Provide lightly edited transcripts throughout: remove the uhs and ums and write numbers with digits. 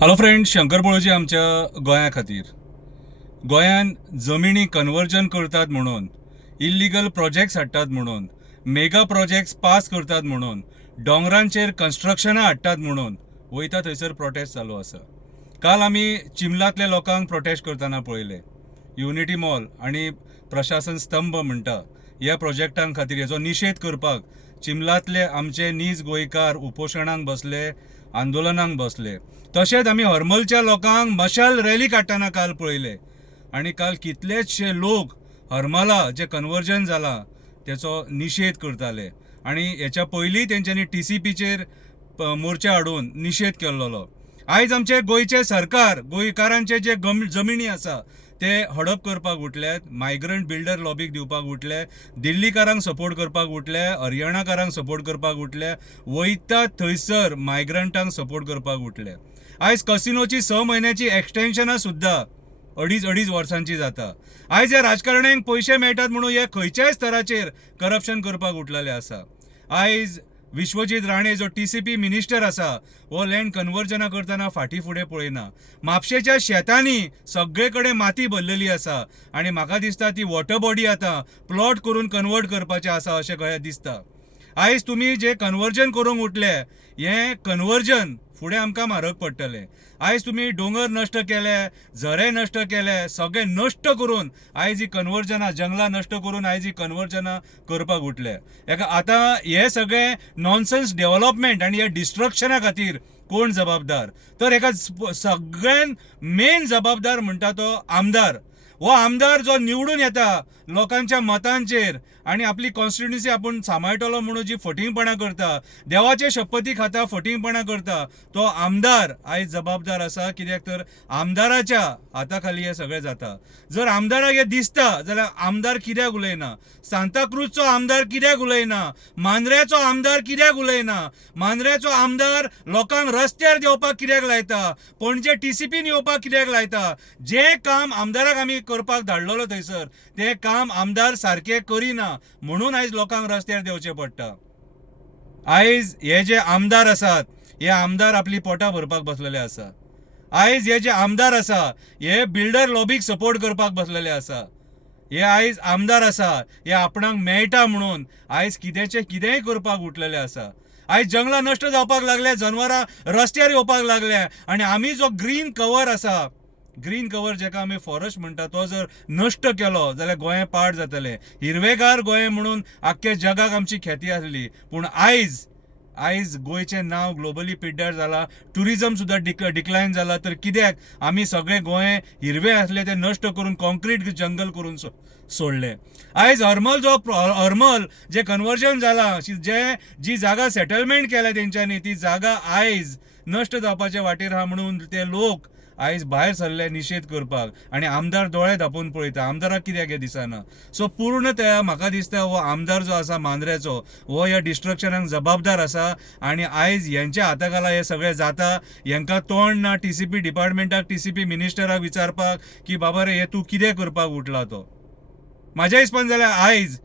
Hello friend, Shankar पळोवची आमच्या गोंया खातीर गोंयान जमिनी कन्वर्जन करतात म्हणून, इल्लिगल प्रोजेक्ट्स हाडटात म्हणून, मेगा प्रोजेक्ट्स पास करतात म्हणून, दोंगरांचेर कन्स्ट्रक्शनां हाडटात म्हणून वयता थंयसर प्रोटेस्ट चालू आसा. काल आमी चिंबलातल्या लोकांक प्रोटेस्ट करतना पळयले. युनिटी मॉल आणि प्रशासन स्तंभ म्हणटा ह्या प्रोजेक्टां खातीर हेचो निशेध करपाक चिंबलातले आमचे नीज गोंयकार उपोशणांक बसले, आंदोलनांक बसले. तशेंच आमी हरमलच्या लोकांक मशाल रॅली काडटना काल पळयले. आणि काल कितलेशे लोक हरमला जे कन्वर्जन जाला त्याचो निशेध करताले. आणि हेच्या पयलीं तेंच्यांनी TCPचेर मोर्चा हाडून निशेध केल्लो. आयज आमचे गोंयचे सरकार गोंयकारांचे जे जमिनी आसा ते हडप करपाक उठल्यात, मायग्रंट बिल्डर लॉबीक दिवपाक उठले, दिल्लीकारांक सपोर्ट करपाक उठले, हरियाणाकारांक सपोर्ट करपाक उठले, वयता थंयसर मायग्रंटांक सपोर्ट करपाक उठले. आयज कसिनोची 6 म्हयन्याची एक्सटेन्शनां सुद्दां अडीच वर्सांची जाता. आयज ह्या राजकारण्यांक पयशे मेळटात म्हणून हे खंयच्याय स्तराचेर करप्शन करपाक उठलेले आसा. आयज विश्वजीत राणे जो TCP मिनिस्टर आसा हो लँड कन्वर्जना करतना फाटी फुडें पळयना. म्हापशेच्या शेतांनी सगळे कडेन माती भरलेली आसा आणि म्हाका दिसता ती वॉटर बॉडी आतां प्लॉट करून कन्वर्ट करपाचें आसा अशें कशें दिसता. आयज तुमी जे कन्वर्जन करूंक उठले हें कन्वर्जन फुडें आमकां म्हारग पडटलें. आयज तुमी दोंगर नश्ट केले, झरे नश्ट केले, सगळे नश्ट करून आयज ही कन्वर्जनां जंगलां नश्ट करून आयज ही कन्वर्जनां करपाक उठले. आतां हे सगळे नॉनसेन्स डेव्हलपमेंट आनी ह्या डिस्ट्रक्शना खातीर कोण जबाबदार? तर हेका सगळ्यान मेन जबाबदार म्हणटा तो आमदार. हो आमदार जो निवडून येता लोकांच्या मतांचेर आणि आपली कॉन्स्टिट्युन्सी आपूण सांबाळटलो म्हणून जी फटिंगपणां करता, देवाचे शपथी खाता फटिंगपणां करता, तो आमदार आयज जबाबदार आसा. कित्याक तर आमदाराच्या हाता खाली हे सगळें जाता. जर आमदाराक हे दिसता जाल्यार आमदार कित्याक उलयना? सांताक्रूजचो आमदार कित्याक उलयना? मांद्रेचो आमदार कित्याक उलयना? मांद्रेचो आमदार लोकांक रस्त्यार देवपाक कित्याक लायता? पणजे TCPन येवपाक कित्याक लायता? जे काम आमदाराक आमी करपाक धाडलेलो थंयसर ते काम आमदार सारके करिना म्हणून आयज लोकांक रस्त्यार देवचें पडटा. आयज हे जे आमदार आसात हे आमदार आपली पोटां भरपाक बसलेले आसा. आयज हे जे आमदार आसा हे बिल्डर लॉबीक सपोर्ट करपाक बसलेले आसा. हे आयज आमदार आसा हे आपणाक मेळटा म्हणून आयज कितेंचे कितेंय करपाक उठलेले आसा. आयज जंगलां नश्ट जावपाक लागले, जनवरां रस्त्यार येवपाक लागले आणि आमी जो ग्रीन कवर आसा, ग्रीन कवर जेका आमी फॉरेस्ट म्हणटा तो जर नश्ट केलो जाल्यार गोंय पाड जातलें. हिरवेगार गोंय म्हणून आख्ख्या जगाक आमची ख्याती आसली. पूण आयज गोंयचें नांव ग्लोबली पिड्ड्यार जाला. टुरिजम सुद्दां डिक्लायन जाला. तर कित्याक आमी सगळें गोंय हिरवें आसलें तें नश्ट करून कॉन्क्रीट जंगल करून सोडलें. आयज हरमल जे कन्वर्जन जाला, जी जागा सेटलमेंट केल्या तेंच्यांनी, ती जागा आयज नश्ट जावपाच्या वाटेर आहा म्हणून ते लोक आयज भायर सरले निशेध करपाक. आणि आमदार दोळे धांपून पळयता. आमदाराक कित्याक हे दिसना? सो पूर्णतया म्हाका दिसता हो आमदार जो आसा मांद्रेचो हो ह्या डिस्ट्रक्शनाक जबाबदार आसा. आणि आयज हेंच्या हाता खाला हे सगळें जाता. हेंकां तोंड ना TCP डिपार्टमेंटाक, TCP मिनिस्टराक विचारपाक की बाबा रे हे तूं कितें करपाक उठला तो. म्हाज्या हिसपान जाल्यार आयज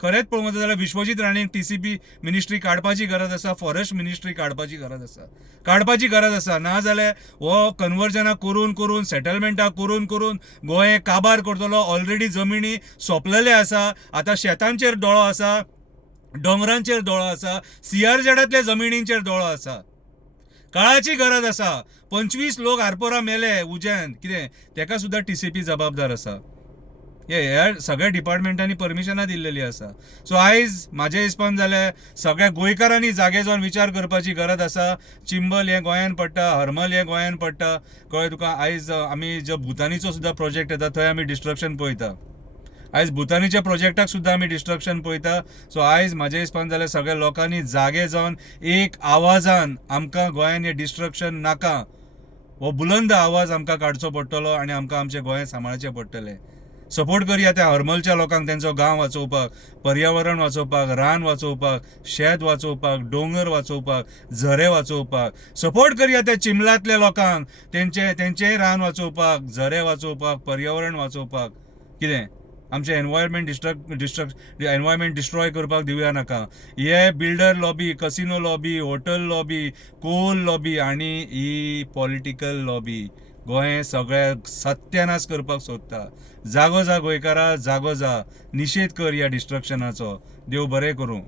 खरेंच पळोवंक जाल्यार विश्वजीत राणेक TCP मिनिस्ट्री काडपाची गरज आसा, फॉरेस्ट मिनिस्ट्री काडपाची गरज आसा. नाजाल्यार हो कन्वर्जनां करून सेटलमेंटां करून गोंय काबार करतलो. ऑलरेडी जमिनी सोंपलेले आसा. आतां शेतांचेर दोळो आसा, दोंगरांचेर दोळो आसा, CRZांतल्या जमिनींचेर दोळो आसा. काळाची गरज आसा. 25 लोक आरपोरा मेले उज्यान, कितें तेका सुद्दां TCP जबाबदार आसा. ह्या सगळ्या डिपार्टमेंटांनी परमिशनां दिल्लेली आसा. सो आयज म्हाज्या हिसपान जाल्यार सगळ्या गोंयकारांनी जागे जावन विचार करपाची गरज आसा. चिंबल हें गोंयान पडटा, हरमल हें गोंयान पडटा. कळ्ळें तुका? आयज आमी जो भुतानीचो सुद्दां प्रोजेक्ट येता थंय आमी डिस्ट्रक्शन पळयता. आयज भुतानीच्या प्रोजेक्टाक सुद्दां आमी डिस्ट्रक्शन पळयता. सो आयज म्हाज्या हिसपान जाल्यार सगळ्या लोकांनी जागे जावन एक आवाजान आमकां गोंयान हें डिस्ट्रक्शन नाका हो बुलंद आवाज आमकां काडचो पडटलो आणि आमकां आमचें गोंय सांबाळचें पडटलें. सपोर्ट करया त्या हरमलच्या लोकांक तेंचो गांव वाचोवपाक, पर्यावरण वाचोवपाक, रान वाचोवपाक, शेत वाचोवपाक, दोंगर वाचोवपाक, झरे वाचोवपाक. सपोर्ट करया त्या चिंबलातल्या लोकांक तेंचे रान वाचोवपाक, झरे वाचोवपाक, पर्यावरण वाचोवपाक. कितें आमचे एनवायरमेंट एनवायरमेंट डिस्ट्रॉय करपाक दिवया नाका. हे builder lobby, casino lobby, hotel lobby, coal lobby आनी ही पॉलिटिकल लॉबी गोंय सगळ्या सत्यानाश करपाक सोदता. जागो जा गोंयकारा, जागो जा, निशेध कर ह्या डिस्ट्रक्शनाचो. देव बरें करूं.